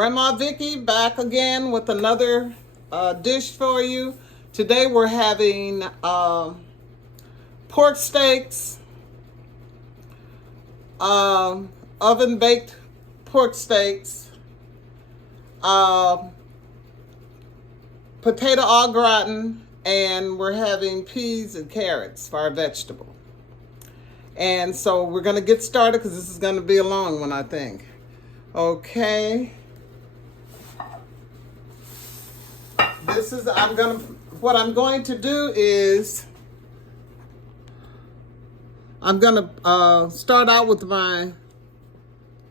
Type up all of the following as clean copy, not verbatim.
Grandma Vickie back again with another dish for you. Today we're having pork steaks, oven baked pork steaks, potato au gratin, and we're having peas and carrots for our vegetable. And so we're going to get started because this is going to be a long one, I think. Okay. What I'm going to do is I'm going to start out with my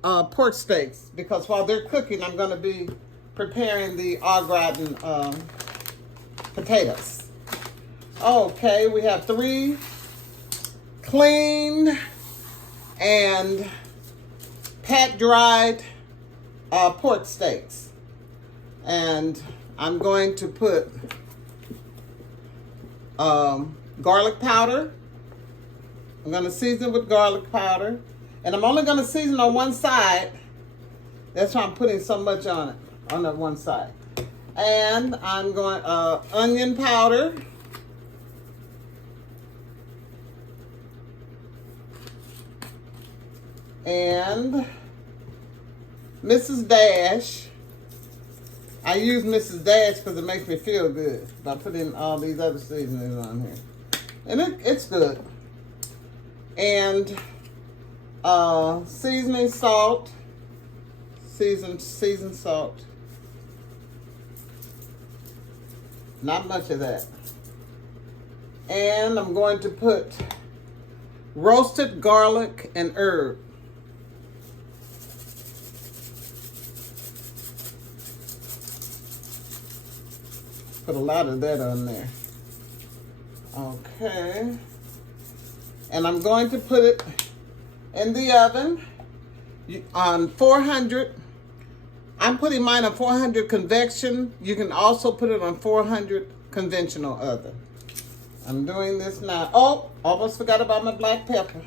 pork steaks, because while they're cooking, I'm going to be preparing the au gratin potatoes. Okay, we have 3 clean and pat-dried pork steaks. And I'm going to put garlic powder. I'm going to season with garlic powder. And I'm only going to season on one side. That's why I'm putting so much on it, on that one side. And I'm going onion powder. And Mrs. Dash. I use Mrs. Dash because it makes me feel good by putting all these other seasonings on here. And it's good. And seasoning salt. Seasoned salt. Not much of that. And I'm going to put roasted garlic and herb. Put a lot of that on there. Okay. And I'm going to put it in the oven on 400. I'm putting mine on 400 convection. You can also put it on 400 conventional oven. I'm doing this now. Oh, almost forgot about my black pepper.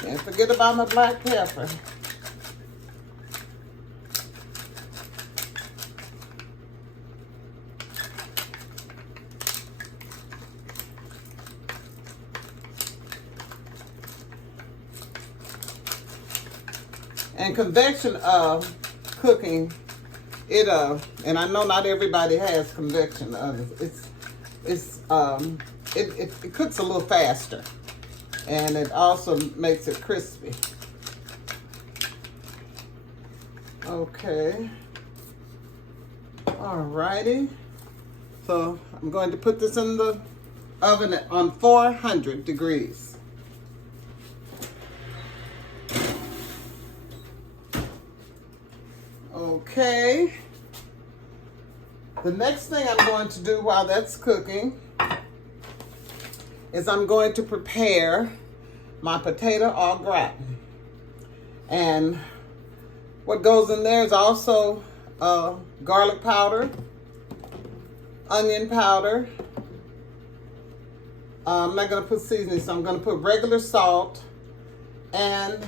Can't forget about my black pepper. And convection cooking, and I know not everybody has convection ovens. It cooks a little faster, and it also makes it crispy. Okay. Alrighty. So I'm going to put this in the oven on 400 degrees. Okay, the next thing I'm going to do while that's cooking is I'm going to prepare my potato au gratin. And what goes in there is also garlic powder, onion powder. I'm not going to put seasoning, so I'm going to put regular salt and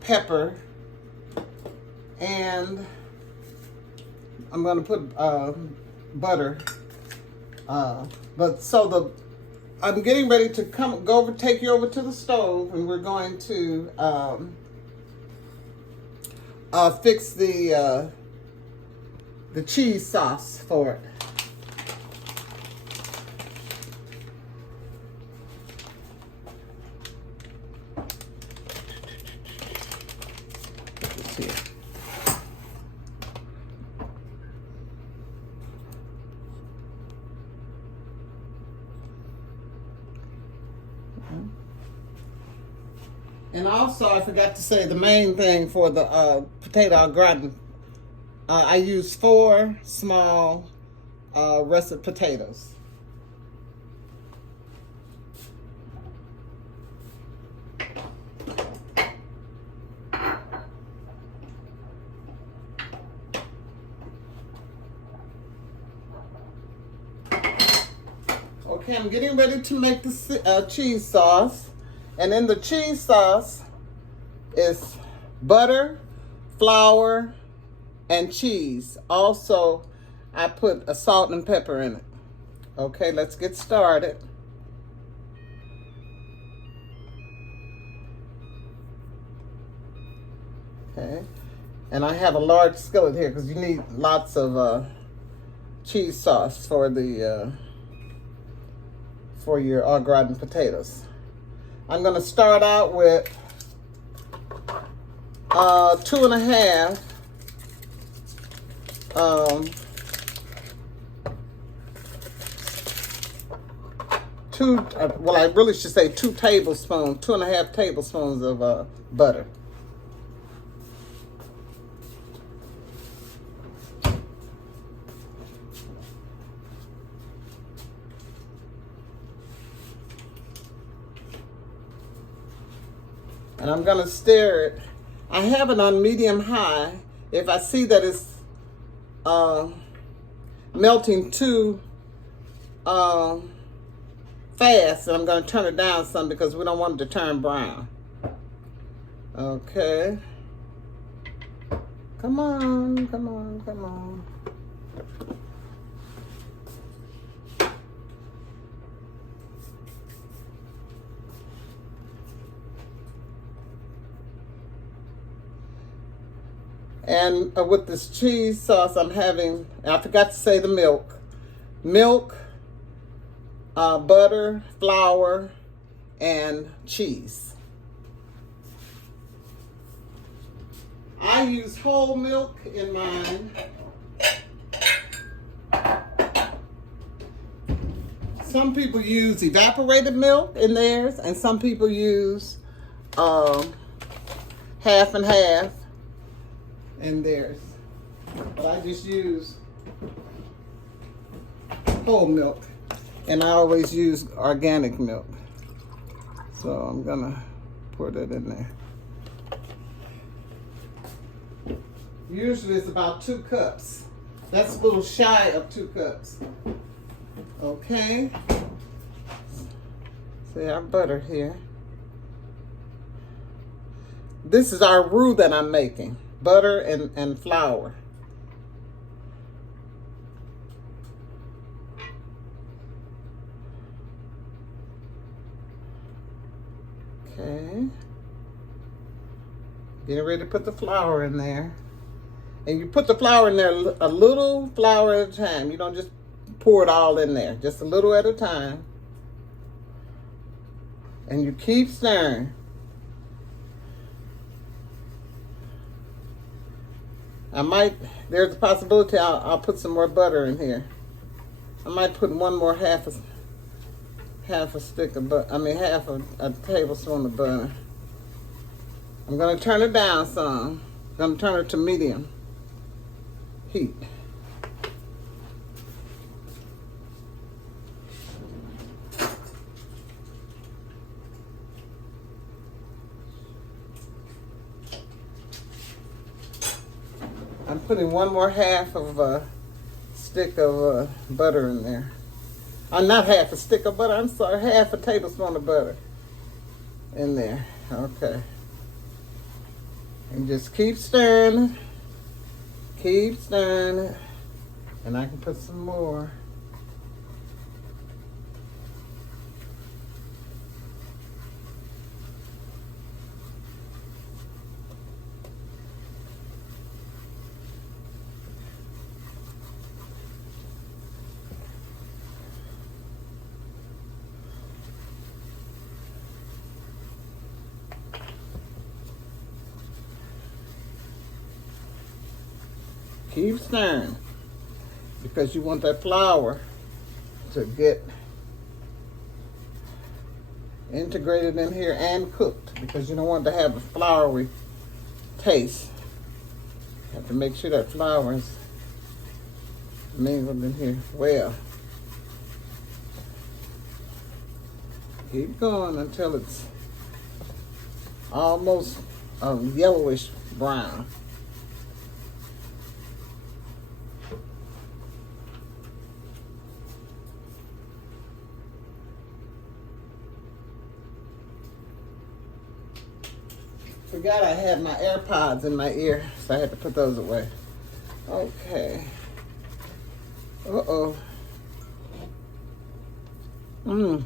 pepper. And I'm going to put butter. I'm getting ready to take you over to the stove, and we're going to fix the cheese sauce for it. It's here. And also, I forgot to say the main thing for the potato au gratin. I use 4 small russet potatoes. Okay, I'm getting ready to make the cheese sauce. And in the cheese sauce is butter, flour, and cheese. Also, I put a salt and pepper in it. Okay, let's get started. Okay, and I have a large skillet here because you need lots of cheese sauce for the for your au gratin potatoes. I'm going to start out with 2.5 well, I really should say 2 tablespoons, 2.5 tablespoons of butter. And I'm gonna stir it. I have it on medium high. If I see that it's melting too fast, and I'm gonna turn it down some because we don't want it to turn brown. Okay. Come on, come on, come on. And with this cheese sauce, I'm having, I forgot to say the milk. Milk, butter, flour, and cheese. I use whole milk in mine. Some people use evaporated milk in theirs, and some people use half and half in theirs. But I just use whole milk, and I always use organic milk. So I'm gonna pour that in there. Usually it's about 2 cups. That's a little shy of 2 cups. Okay. See our butter here. This is our roux that I'm making. Butter and flour. Okay. Getting ready to put the flour in there. And you put the flour in there, a little flour at a time. You don't just pour it all in there. Just a little at a time. And you keep stirring. There's a possibility I'll put some more butter in here. I might put one more half a stick of butter, half a tablespoon of butter. I'm gonna turn it down some. I'm gonna turn it to medium heat. I'm putting one more half of a stick of butter in there. Not half a stick of butter, I'm sorry, half a tablespoon of butter in there. Okay. And just keep stirring it, and I can put some more. Keep stirring because you want that flour to get integrated in here and cooked, because you don't want it to have a floury taste. You have to make sure that flour is mingled in here well. Keep going until it's almost yellowish brown. Forgot I had my AirPods in my ear, so I had to put those away. Okay. Uh-oh. I'm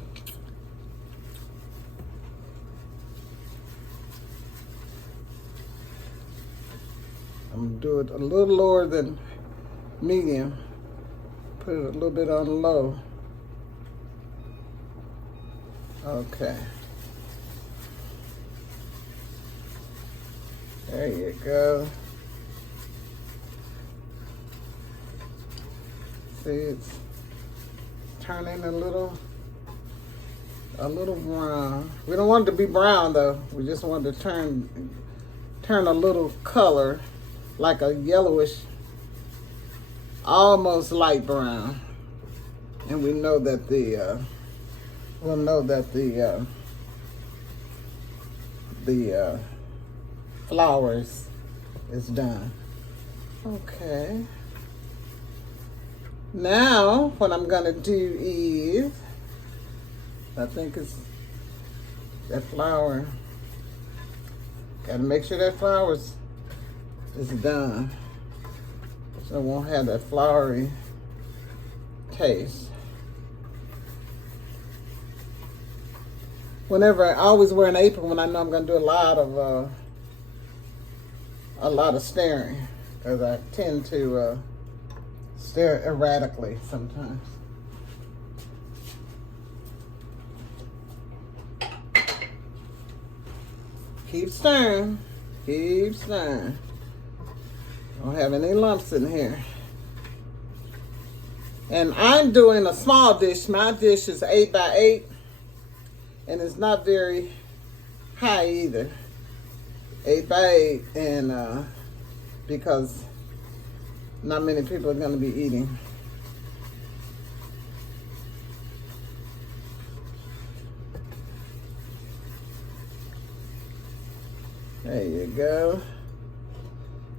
gonna do it a little lower than medium. Put it a little bit on low. Okay. There you go. See, it's turning a little brown. We don't want it to be brown though. We just want it to turn a little color, like a yellowish, almost light brown. And we know that we'll know that the flowers is done. Okay. Now, what I'm gonna do is, I think it's that flour. Gotta make sure that flour is done, so it won't have that floury taste. Whenever, I always wear an apron when I know I'm gonna do a lot of stirring, because I tend to stir erratically sometimes. Keep stirring. Keep stirring. Don't have any lumps in here. And I'm doing a small dish. My dish is 8 by 8, and it's not very high either. 8 by 8, and because not many people are going to be eating. There you go.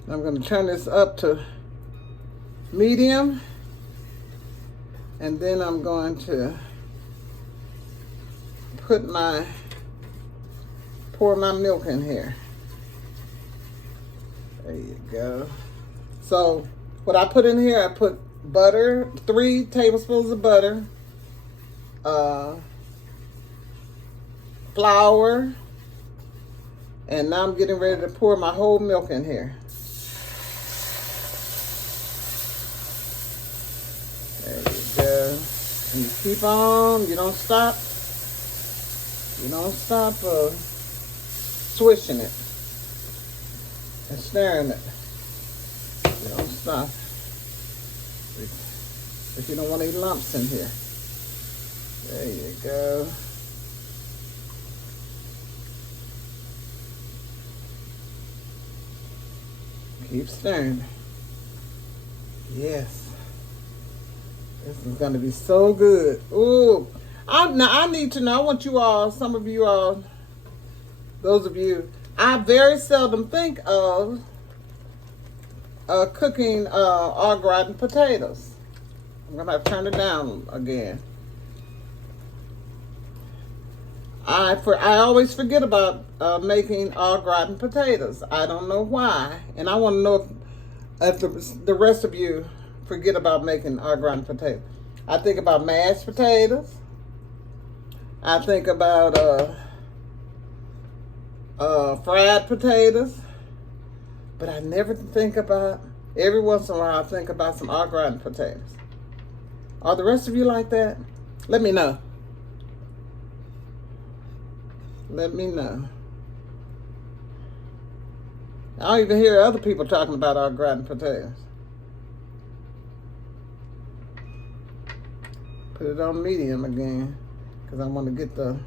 I'm going to turn this up to medium, and then I'm going to pour my milk in here. There you go. So what I put in here, I put butter, 3 tablespoons of butter, flour, and now I'm getting ready to pour my whole milk in here. There you go. And you keep on, you don't stop. You don't stop swishing it and stirring it. You don't stop. If you don't want any lumps in here. There you go. Keep stirring. Yes. This is going to be so good. Ooh. Now I need to know, I want you all, some of you all, those of you, I very seldom think of cooking au gratin potatoes. I'm going to have to turn it down again. I always forget about making au gratin potatoes. I don't know why. And I want to know if the rest of you forget about making au gratin potatoes. I think about mashed potatoes. I think about fried potatoes. But I never think about, every once in a while I think about some au gratin potatoes. Are the rest of you like that? Let me know. Let me know. I don't even hear other people talking about au gratin potatoes. Put it on medium again, because I want to get the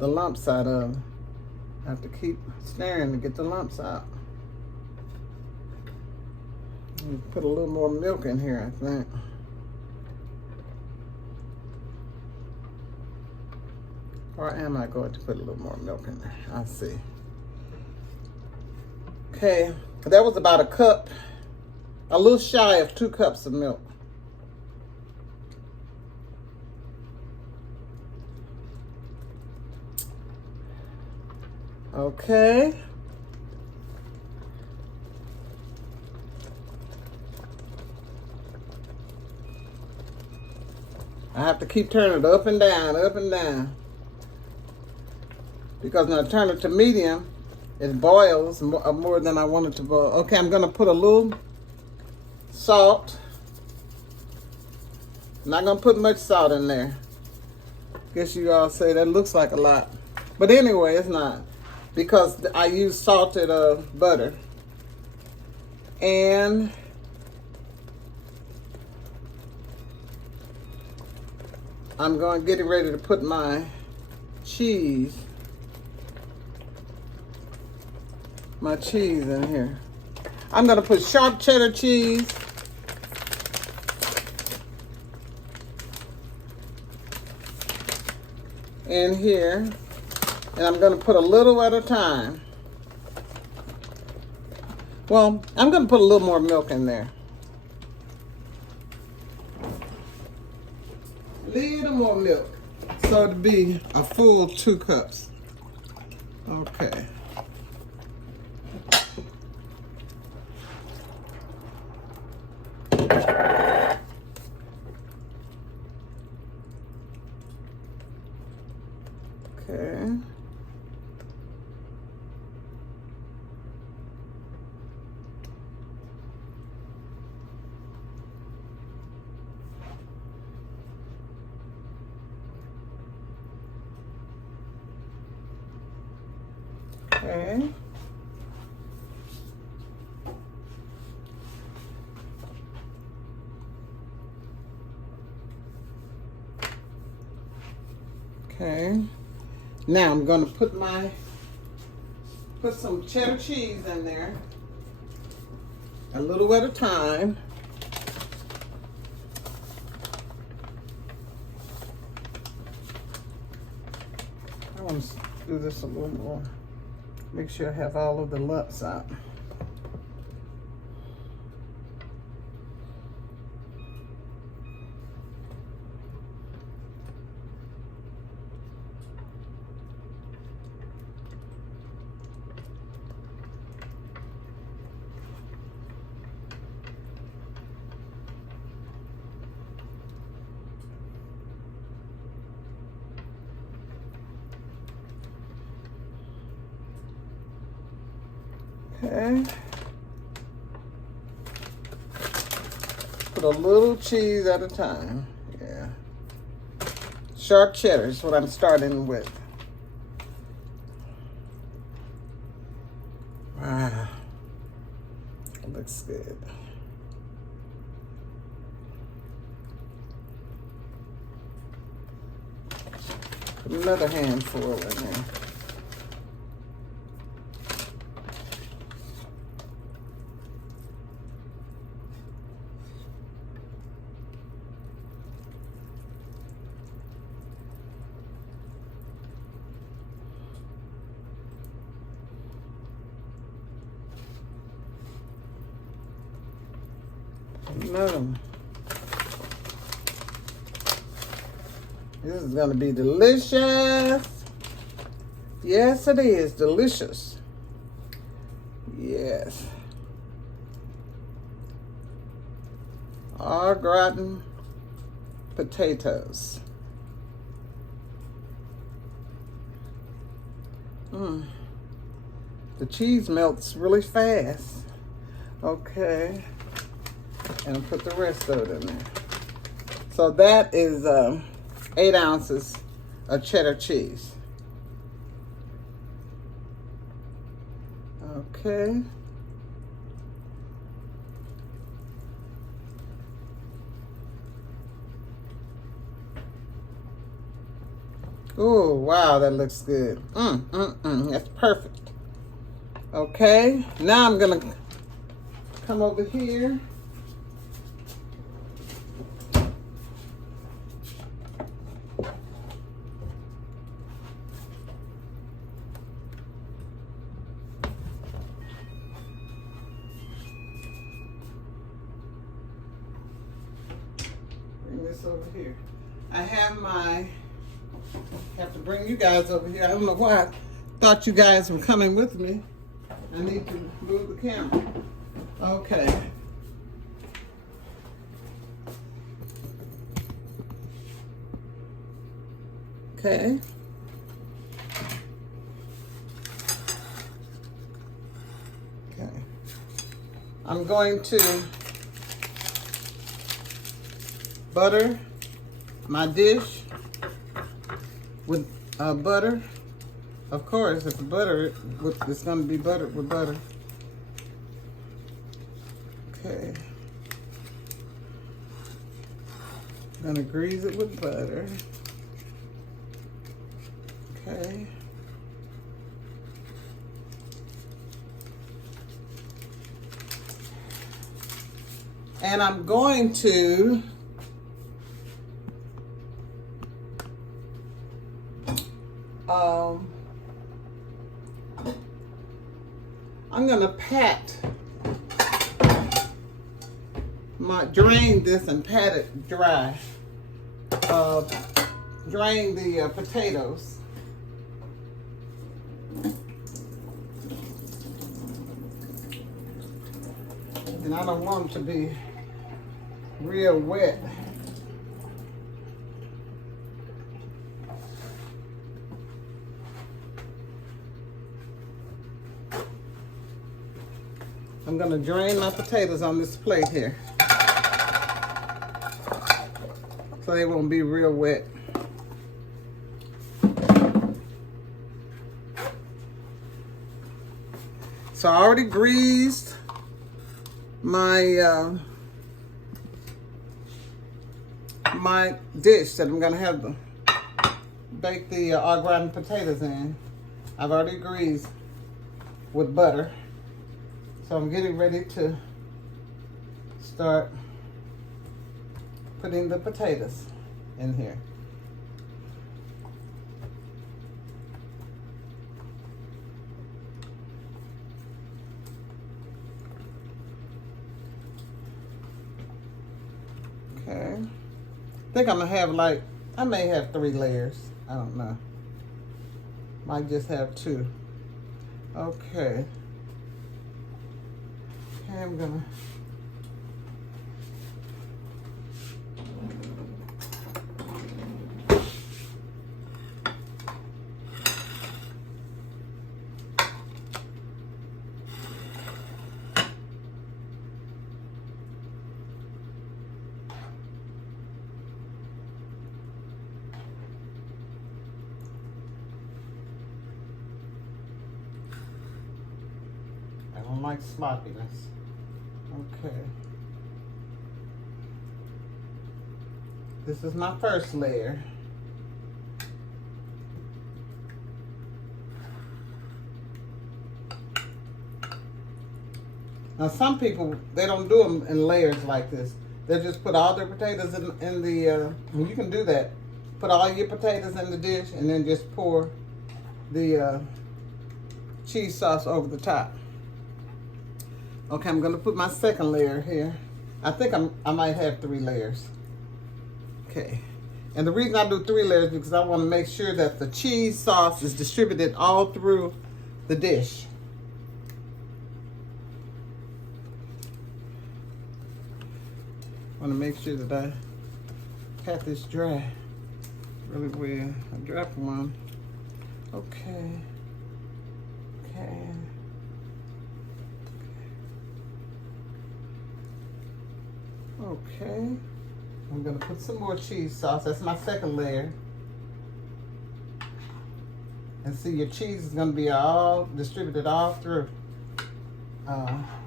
lumps out of it. I have to keep stirring to get the lumps out. Put a little more milk in here, I think. Or am I going to put a little more milk in there? I'll see. Okay, that was about a cup, a little shy of 2 cups of milk. Okay. I have to keep turning it up and down, up and down. Because when I turn it to medium, it boils more than I want it to boil. Okay, I'm gonna put a little salt. I'm not gonna put much salt in there. Guess you all say that looks like a lot. But anyway, it's not. Because I use salted butter. And I'm going to get ready to put my cheese. My cheese in here. I'm going to put sharp cheddar cheese. In here. And I'm going to put a little at a time. Well, I'm going to put a little more milk in there. Little more milk. So it'll be a full 2 cups. Okay. Okay. Okay. Okay. Now I'm going to put some cheddar cheese in there. A little at a time. I want to do this a little more. Make sure I have all of the lumps out. Okay. Put a little cheese at a time. Yeah. Sharp cheddar is what I'm starting with. Wow. It looks good. Put another handful in there. No. This is going to be delicious. Yes, it is delicious. Yes. Our gratin potatoes. The cheese melts really fast. Okay. And put the rest of it in there. So that is 8 ounces of cheddar cheese. Okay. Oh, wow, that looks good. That's perfect. Okay, now I'm gonna come over here. Bring this over here. I have to bring you guys over here. I don't know why thought you guys were coming with me. I need to move the camera. Okay. Okay. Okay. I'm going to butter my dish with butter. Of course, if butter, it's going to be buttered with butter. Okay. I'm going to grease it with butter. Okay. And I'm going to I'm gonna drain this and pat it dry. Drain the potatoes. And I don't want them to be real wet. I'm gonna drain my potatoes on this plate here, so they won't be real wet. So I already greased my my dish that I'm gonna have to bake the au gratin potatoes in. I've already greased with butter. So I'm getting ready to start putting the potatoes in here. Okay. I think I'm gonna have I may have 3 layers. I don't know. Might just have 2. Okay. I'm gonna I don't like sloppiness. Okay. This is my first layer. Now some people, they don't do them in layers like this. They just put all their potatoes in the, well, you can do that. Put all your potatoes in the dish and then just pour the cheese sauce over the top. Okay, I'm gonna put my second layer here. I think I might have 3 layers. Okay, and the reason I do 3 layers is because I want to make sure that the cheese sauce is distributed all through the dish. I want to make sure that I pat this dry really well. I dropped one. Okay. Okay. Okay, I'm gonna put some more cheese sauce. That's my second layer. And see, your cheese is gonna be all distributed all through.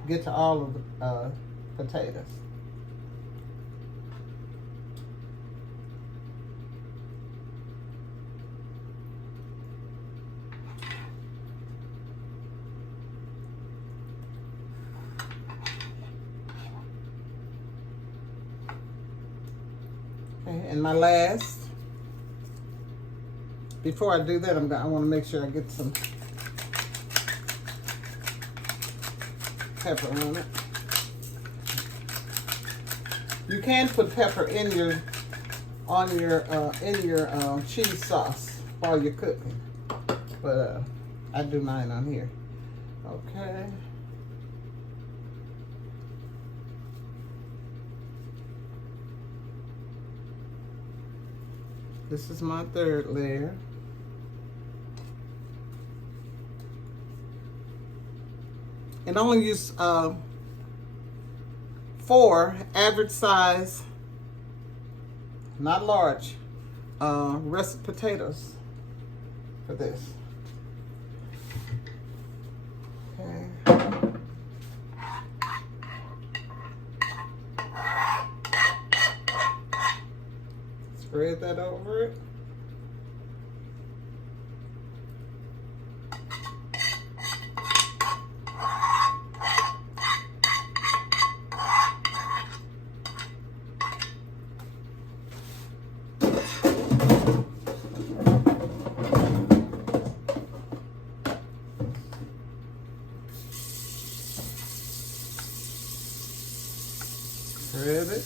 Get to all of the potatoes. And my last, before I do that, I want to make sure I get some pepper on it. You can put pepper in your cheese sauce while you're cooking, but I do mine on here. Okay. This is my third layer. And I only use 4 average size, not large, russet potatoes for this. Okay. Spread that over it. Spread it.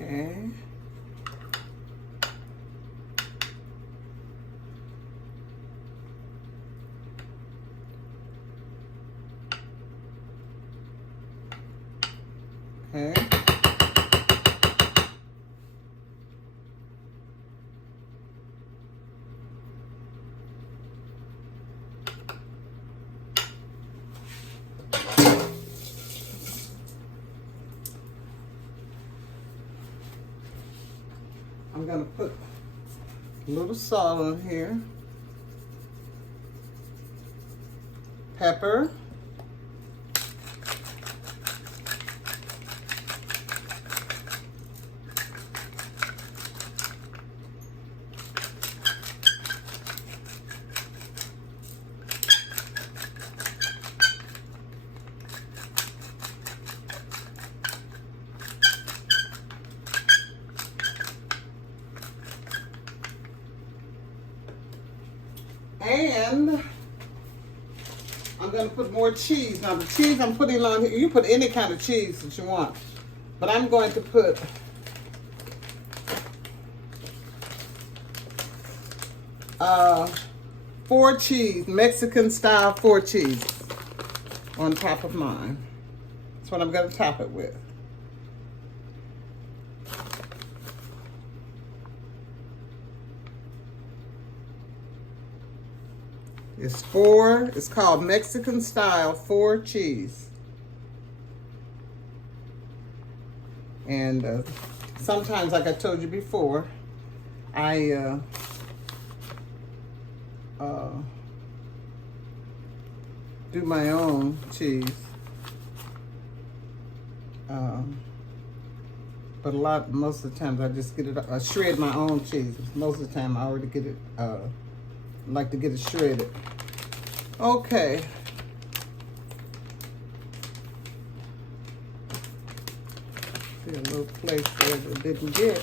Okay. Okay. I'm gonna put a little salt on here, pepper, and I'm gonna put more cheese. Now the cheese I'm putting on here, you put any kind of cheese that you want, but I'm going to put four cheese, Mexican style 4 cheese on top of mine. That's what I'm gonna top it with. It's called Mexican style 4 cheese. And sometimes, like I told you before, I do my own cheese. But most of the times I just get it, shred my own cheese. Most of the time I already get it, like to get it shredded. Okay. See a little place there that didn't get.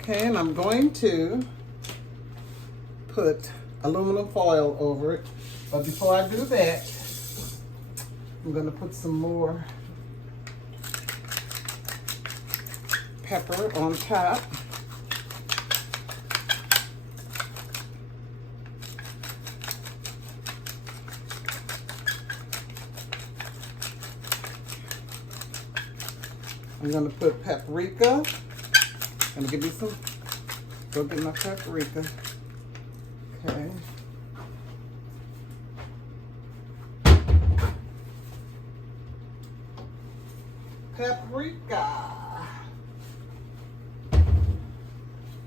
Okay, and I'm going to put aluminum foil over it. But before I do that, I'm going to put some more pepper on top. I'm going to put paprika. I'm going to give you some, go get my paprika. Okay. Paprika.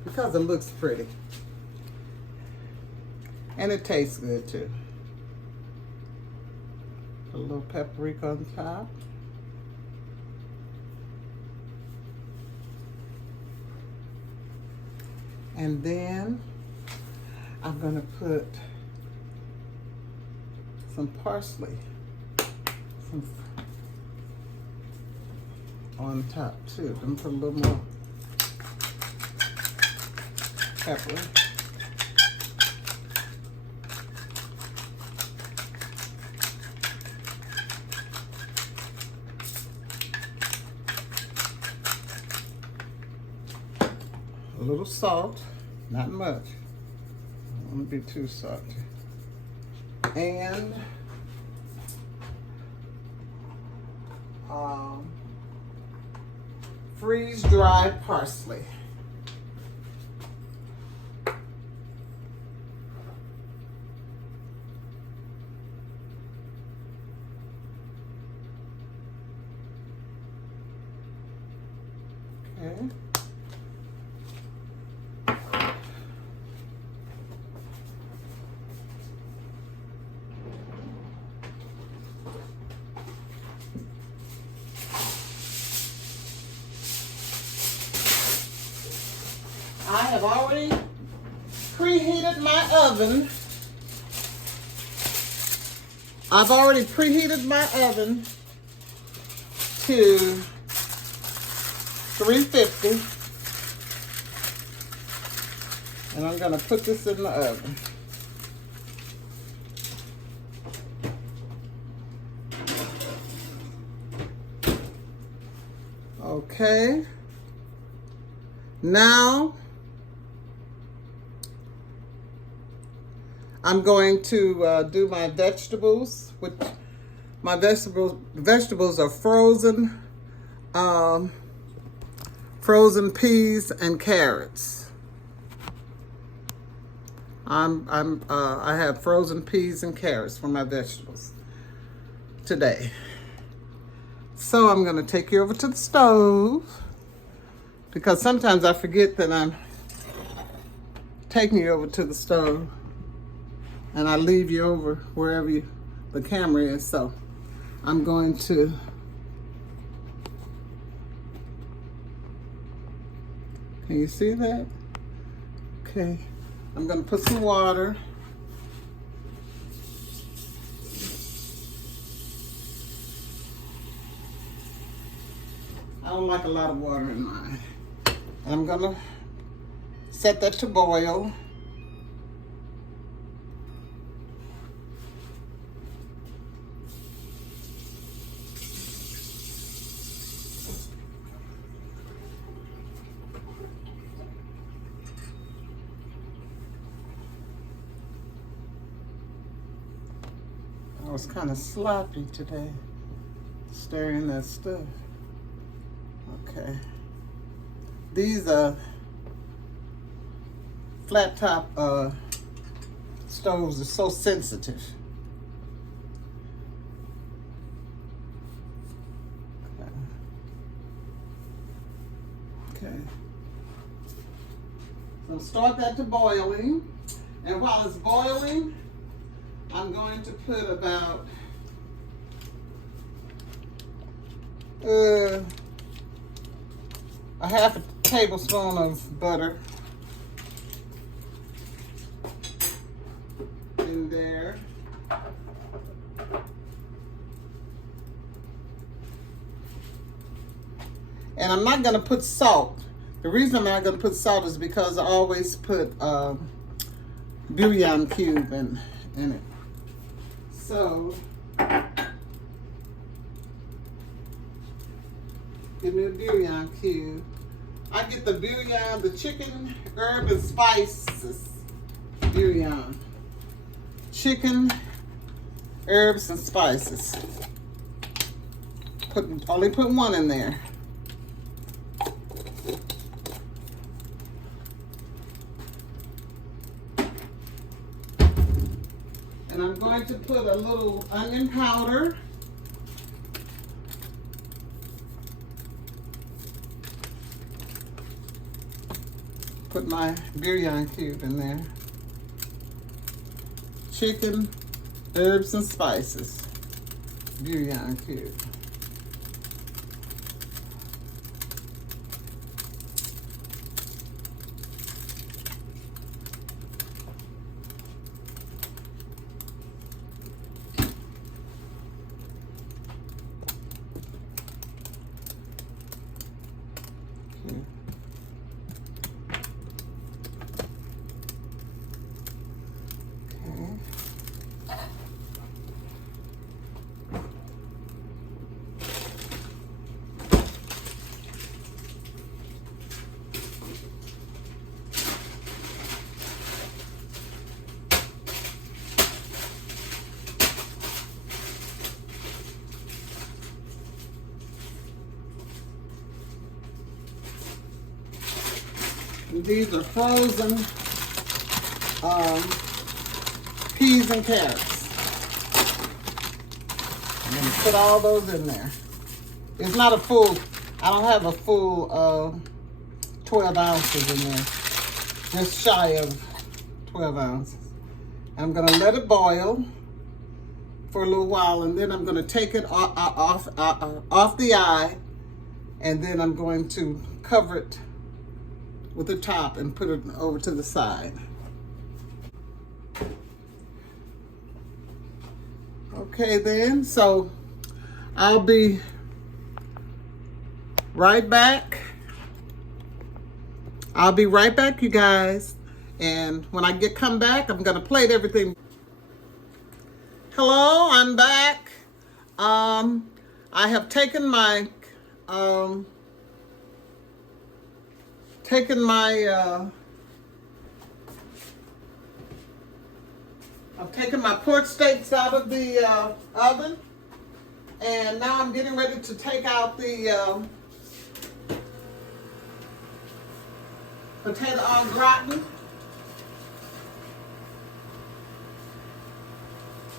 Because it looks pretty. And it tastes good too. A little paprika on top. And then I'm gonna put some parsley some on top too. I'm put a little more pepper. A little salt, not much. I don't want to be too salty. And freeze-dried parsley. Okay. I have already preheated my oven. I've already preheated my oven to 350. And I'm going to put this in the oven. Okay. Now, I'm going to do my vegetables, which my vegetables are frozen, frozen peas and carrots. I have frozen peas and carrots for my vegetables today. So I'm going to take you over to the stove because sometimes I forget that I'm taking you over to the stove. And I leave you over wherever the camera is. So I'm going to can you see that? Okay. I'm going to put some water. I don't like a lot of water in mine. And I'm going to set that to boil. I was kind of sloppy today, stirring that stuff. Okay. These flat top stoves are so sensitive. Okay. So start that to boiling, and while it's boiling, I'm going to put about a half a tablespoon of butter in there. And I'm not going to put salt. The reason I'm not going to put salt is because I always put bouillon cube in it. So, give me a bouillon cube. I get the bouillon, the chicken, herb, and spices bouillon. Chicken, herbs, and spices. Only put one in there. And I'm going to put a little onion powder. Put my bouillon cube in there. Chicken, herbs, and spices. Bouillon cube. These are frozen peas and carrots. I'm going to put all those in there. It's not a full, I don't have a full 12 ounces in there. Just shy of 12 ounces. I'm going to let it boil for a little while, and then I'm going to take it off the eye, and then I'm going to cover it with the top and put it over to the side. Okay then, so I'll be right back. I'll be right back, you guys. And when I come back, I'm gonna plate everything. Hello, I'm back. I have taken my I've taken my pork steaks out of the oven, and now I'm getting ready to take out the potato au gratin.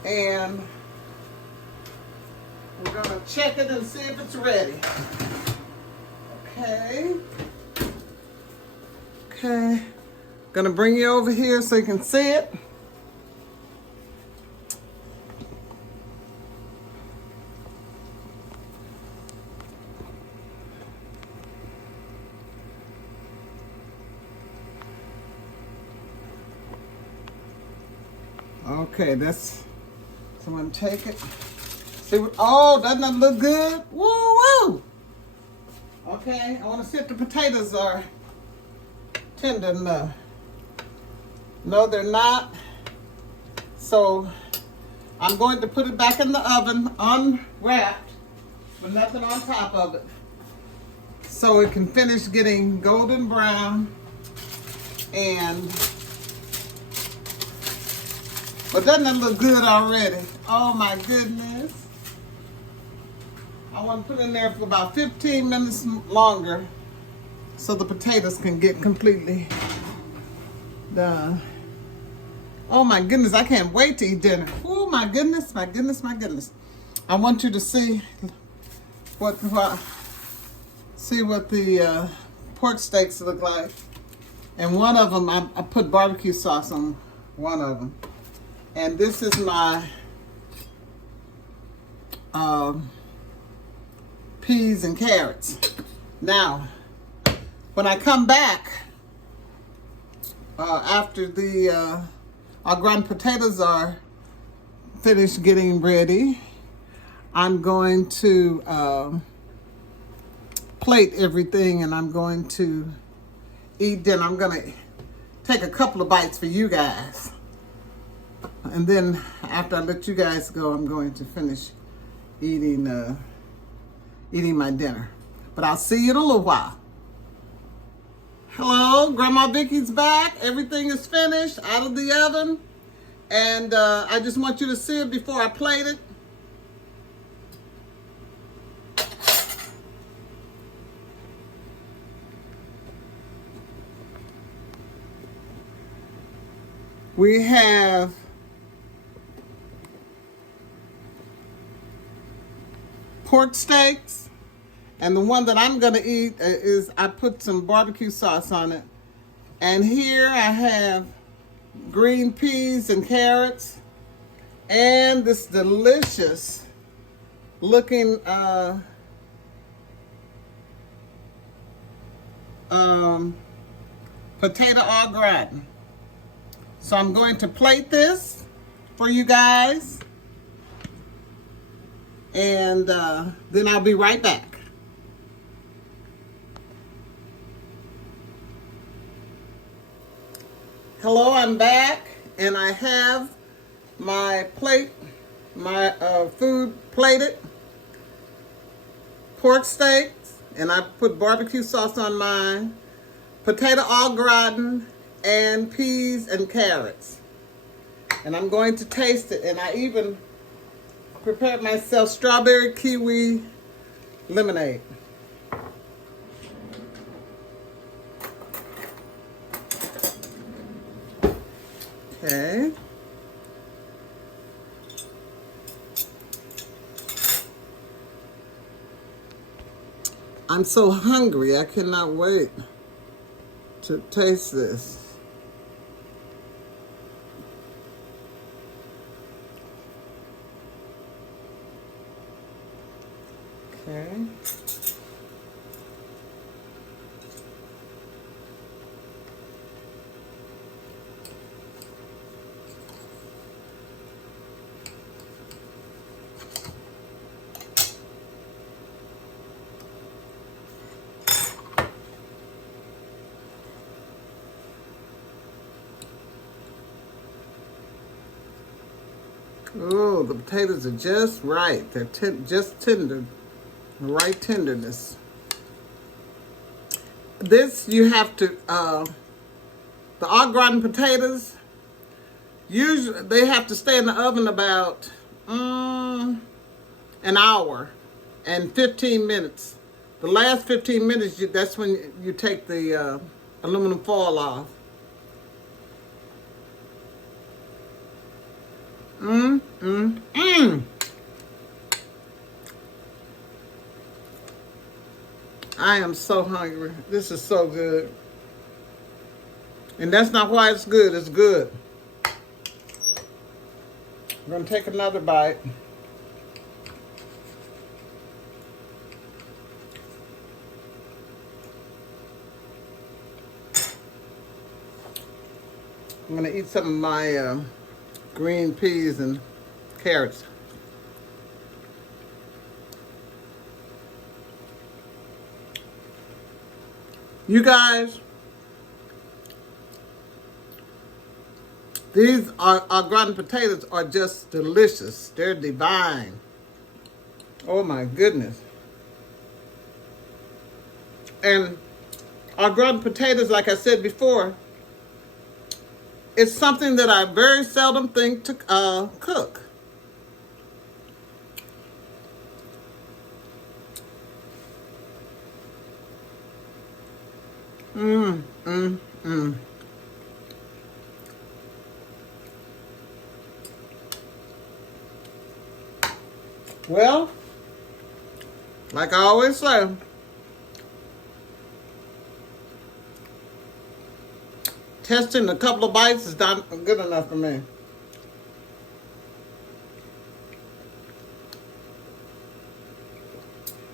And we're gonna check it and see if it's ready. Okay. Gonna bring you over here so you can see it. Okay, so I'm gonna take it. See what, oh, doesn't that look good? Woo woo! Okay, I wanna see if the potatoes are tender enough. No, they're not. So I'm going to put it back in the oven, unwrapped, with nothing on top of it, so it can finish getting golden brown. But doesn't that look good already? Oh my goodness. I want to put it in there for about 15 minutes longer so the potatoes can get completely done. Oh my goodness, I can't wait to eat dinner. Oh my goodness, my goodness, my goodness. I want you to see what the pork steaks look like. And one of them, I put barbecue sauce on one of them. And this is my peas and carrots. Now, when I come back, after the au gratin potatoes are finished getting ready, I'm going to plate everything, and I'm going to eat dinner. I'm going to take a couple of bites for you guys. And then after I let you guys go, I'm going to finish eating my dinner. But I'll see you in a little while. Hello, Grandma Vickie's back. Everything is finished out of the oven. And I just want you to see it before I plate it. We have pork steaks, and the one that I'm going to eat is, I put some barbecue sauce on it. And here I have green peas and carrots, and this delicious looking potato au gratin. So I'm going to plate this for you guys, and then I'll be right back. Hello, I'm back, and I have my plate, my food plated. Pork steaks, and I put barbecue sauce on mine, potato au gratin, and peas and carrots. And I'm going to taste it, and I even prepared myself strawberry kiwi lemonade. Okay. I'm so hungry. I cannot wait to taste this. Okay. Oh, the potatoes are just right. They're just tender, the right tenderness. This you have to, the au gratin potatoes, usually they have to stay in the oven about an hour and 15 minutes. The last 15 minutes, that's when you take the aluminum foil off. I am so hungry. This is so good. And that's not why it's good. It's good. I'm going to take another bite. I'm going to eat some of my green peas and carrots. You guys, these au gratin potatoes are just delicious. They're divine. Oh my goodness. And au gratin potatoes, like I said before, it's something that I very seldom think to cook. Well, like I always say, testing a couple of bites is not good enough for me.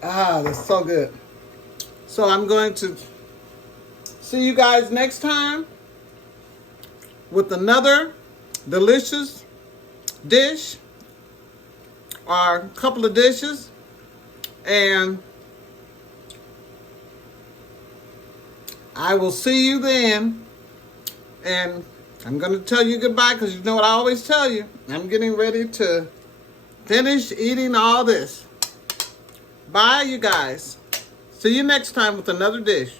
Ah, that's so good. So I'm going to see you guys next time with another delicious dish or a couple of dishes. And I will see you then. And I'm going to tell you goodbye because you know what I always tell you. I'm getting ready to finish eating all this. Bye, you guys. See you next time with another dish.